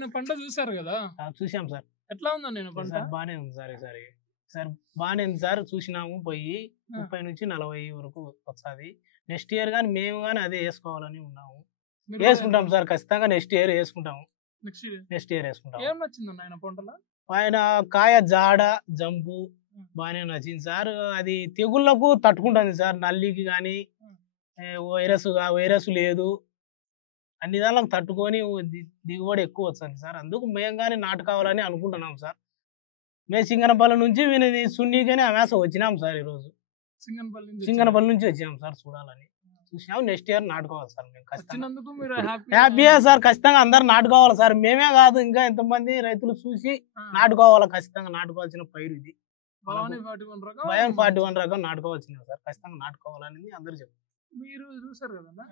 నేను పంట చూసారు కదా? చూసాం సార్. ఎట్లా ఉందా నేను పంట? బాగానే ఉంది సార్. ఈసారి సార్ బాగానే ఉంది సార్. చూసినాము పోయి 30 నుంచి 40 వరకు వస్తుంది. నెక్స్ట్ ఇయర్ కానీ మేము కానీ అదే వేసుకోవాలని ఉన్నాము. వేసుకుంటాం సార్ ఖచ్చితంగా. నెక్స్ట్ ఇయర్ వేసుకుంటాము. నెక్స్ట్ ఇయర్ వేసుకుంటాం. ఏం నచ్చింది ఆయన పంటలో? ఆయన కాయ జాడ జంపు బాగానే నచ్చింది సార్. అది తెగుళ్లకు తట్టుకుంటుంది సార్. నల్లికి కానీ వైరస్ లేదు. అన్ని దానికి తట్టుకొని దిగుబడి ఎక్కువ వస్తుంది సార్. అందుకు మేము కానీ నాటుకోవాలని అనుకుంటున్నాం సార్. మేము సింగనపల్లి నుంచి వినది సున్నిగానే అవేస వచ్చినాం సార్. ఈరోజు సింగనపల్లి నుంచి వచ్చాం సార్ చూడాలని. చూసినాము. నెక్స్ట్ ఇయర్ నాటుకోవాలి సార్. మేము ఖచ్చితంగా హ్యాపీయా సార్. ఖచ్చితంగా అందరు నాటుకోవాలి సార్. మేమే కాదు ఇంకా ఎంతమంది రైతులు చూసి నాటుకోవాలి. ఖచ్చితంగా నాటుకోవాల్సిన పైరు ఇది. భయాన్ 41 రకం నాటుకోవాల్సింది సార్. ఖచ్చితంగా నాటుకోవాలని అందరూ చెప్తారు. మీరు చూసారు కదా?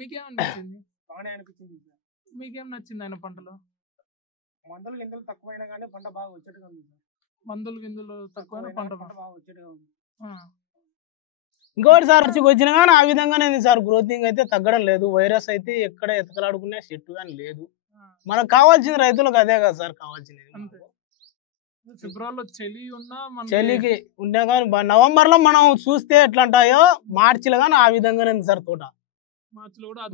మీకేమనిపించింది? బాగానే అనిపించింది సార్. మీకేం నచ్చింది ఆయన పంటలో? మందులు గింజలు తక్కువైనా కానీ పంట బాగా వచ్చేట్టుగా ఉంది సార్. మందులు గింజలు తక్కువైనా పంట బాగా వచ్చేట్టుగా ఉంది. ఇంకోటి సార్ వచ్చినా కానీ ఆ విధంగానే సార్. గ్రోతింగ్ అయితే తగ్గడం లేదు. వైరస్ అయితే ఎక్కడ ఎతకలాడుకునే చెట్టు కానీ లేదు. మనకు కావాల్సింది రైతులకు అదే కదా సార్ కావాల్సింది. ఫిబ్రవరిలో చలికి ఉన్నా కానీ నవంబర్ లో మనం చూస్తే ఎట్లా ఉంటాయో మార్చిలో కానీ ఆ విధంగానే ఉంది సార్ తోట.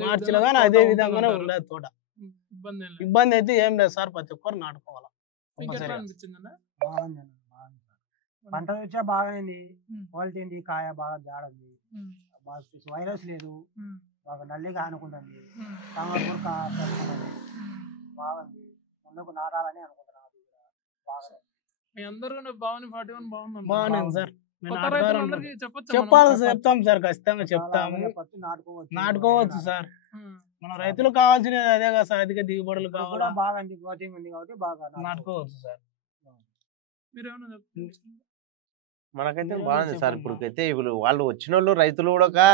మార్చిలో కానీ అదే విధంగానే ఉండదు తోట. ఇబ్బంది అయితే ఏం లేదు సార్. ప్రతి ఒక్కరు నాటుకోవాలి. పంట వచ్చా బాగానే క్వాలిటీ ఉంది. కాయ బాగా జాడండి. వైరస్ లేదు. బాగా నల్లిగా ఆనుకుంటుంది. బాగుంది. ముందుకు నాటాలని అనుకుంటున్నాను. బాగుంది సార్. చెప్పాలి చెప్తాం సార్. ఖచ్చితంగా చెప్తాము. నాటుకోవచ్చు సార్. మన రైతులకు కావాల్సినది అదే కదా సార్. అధిక దిగుబడులు కావాలి. బాగుంది. గ్రోతింగ్ ఉంది కాబట్టి బాగా నాటుకోవచ్చు సార్. మనకైతే బాగుంది సార్. ఇప్పుడుకైతే ఇప్పుడు వాళ్ళు వచ్చిన వాళ్ళు రైతులు కూడా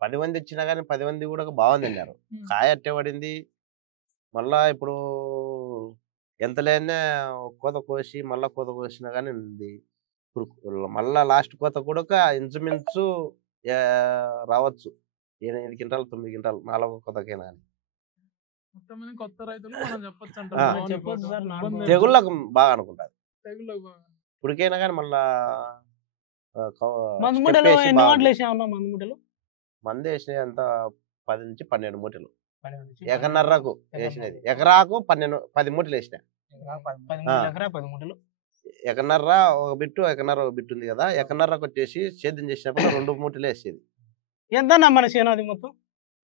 10 మంది వచ్చినా కానీ 10 మంది కూడా బాగుంది అన్నారు. కాయ అట్టే పడింది. మళ్ళా ఇప్పుడు ఎంత లేనే కోత కోసి మళ్ళా కోత కోసినా కానీ ఉంది. ఇప్పుడు మళ్ళా లాస్ట్ కోత కూడా ఇంచుమించు రావచ్చు 8 క్వింటాలు 9 క్వింటాలు 4వ కోతకైనా. తెగుళ్ళకు బాగా అనుకుంటారు. ఇప్పటికైనా కానీ మళ్ళా మంది వేసినవి అంత 10 నుంచి 12 మూటలు. ఎకరన్నరకు వేసినది. ఎకరాకు 10 మూటలు వేసిన. ఎకరన్నర ఒక బిట్టు ఎకరన్నర ఒక బిట్టు ఉంది కదా. ఎకరన్నరకు వచ్చేసి సేద్యం చేసినప్పుడు 2 మూటలు వేసేది. ఎంత మన సేనాది మొత్తం?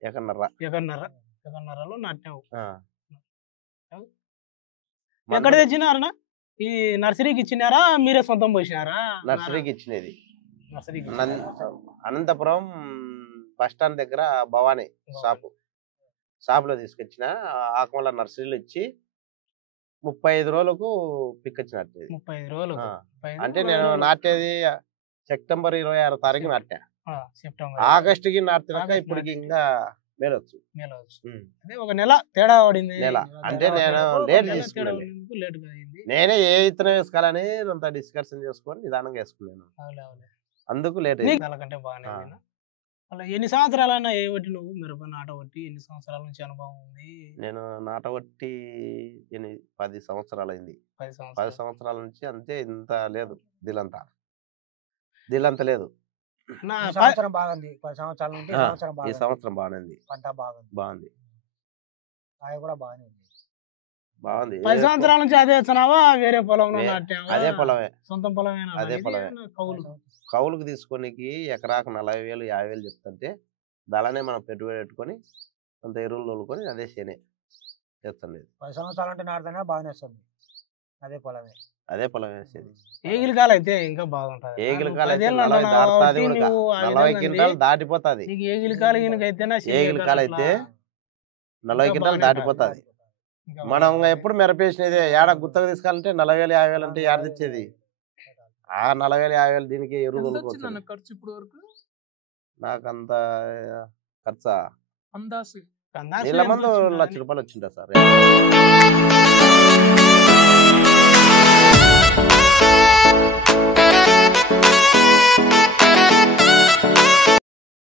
ఎకరన్నరలో నాటావు. ఎక్కడ తెచ్చినారనా? ఈ నర్సరీకి ఇచ్చినారా మీరే సొంతం పోసినారా? నర్సరీకి ఇచ్చినది. అనంతపురం బస్ స్టాండ్ దగ్గర భవానీ షాపులో తీసుకొచ్చిన. ఆకుమల నర్సరీలో ఇచ్చి 35 రోజులకు పిక్కొచ్చినట్టు. 35 రోజులు అంటే నేను నాటేది సెప్టెంబర్ 26 తారీఖు నాటా. ఆగస్టుకి నాటినాక ఇప్పటికి ఇంకా మేలొచ్చు. ఒక నెల తేడా పడింది. అంటే నేను లేట్ తీసుకున్నాను. నేనే ఏ ఇతనం వేసుకోవాలని అంత డిస్కషన్ చేసుకొని నిదానంగా వేసుకున్నాను. అందుకు లేట్ అయింది. ఎన్ని సంవత్సరాలైనా ఏబట్టి నువ్వు మిరప నాటబట్టి ఎన్ని సంవత్సరాల నుంచి అనుభవం ఉంది? నేను నాటబట్టి 10 సంవత్సరాలు అయింది. 10 సంవత్సరాల నుంచి అంతే. ఇంత లేదు దిలంత లేదు. బాగుంది. 10 సంవత్సరాల నుంచి ఈ సంవత్సరం బాగుంది. పంట బాగుంది. కాయ కూడా బాగానే ఉంది. బాగుంది. 10 సంవత్సరాల నుంచి అదే వచ్చినావా? వేరే పొలంలో అదే పొలమే. సొంత పొలమేనా? అదే పొలమే. కౌలుకు తీసుకోనికి ఎకరాకు 40,000 50,000 చెప్తుంటే దాలానే మనం పెట్టుబడి పెట్టుకొని కొంత ఎరువులు తోలుకొని అదే చేనే చేస్తాను. 10 సంవత్సరాలు అంటే నాటుతానే బాగానే వస్తుంది. అదే పొలం వేసేది. ఏగిలికాలు అయితే ఇంకా బాగుంటది. ఏగిలికాలు అయితే 40 క్వింటాలు దాటిపోతుంది. ఏగిలికాలు అయితే 40 క్వింటాలు దాటిపోతుంది. మనం ఎప్పుడు మిరపేసినది ఏడ గుత్తగా తీసుకోవాలంటే 40,000 50,000 అంటే ఏడ తెచ్చేది? ఆ 40,000 50,000 దీనికి ఎరువులు నాకు అంత ఖర్చా. 1,00,000 రూపాయలు వచ్చిందా సార్?